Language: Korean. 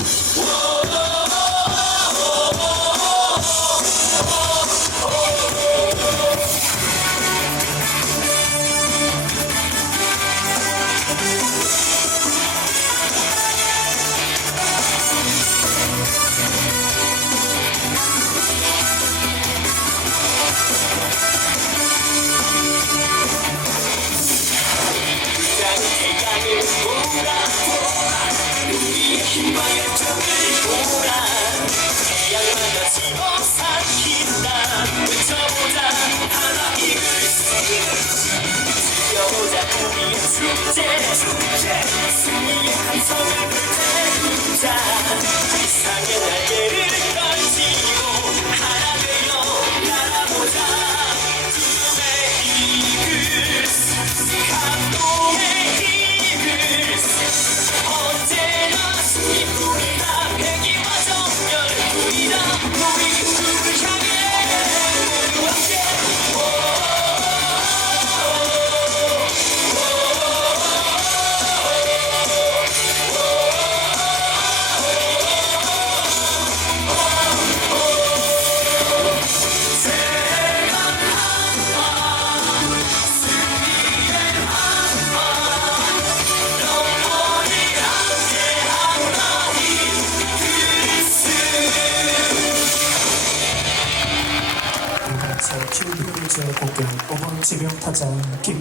Whoa. Yeah. 가수 김효재 곡의 5번 지명 타자 김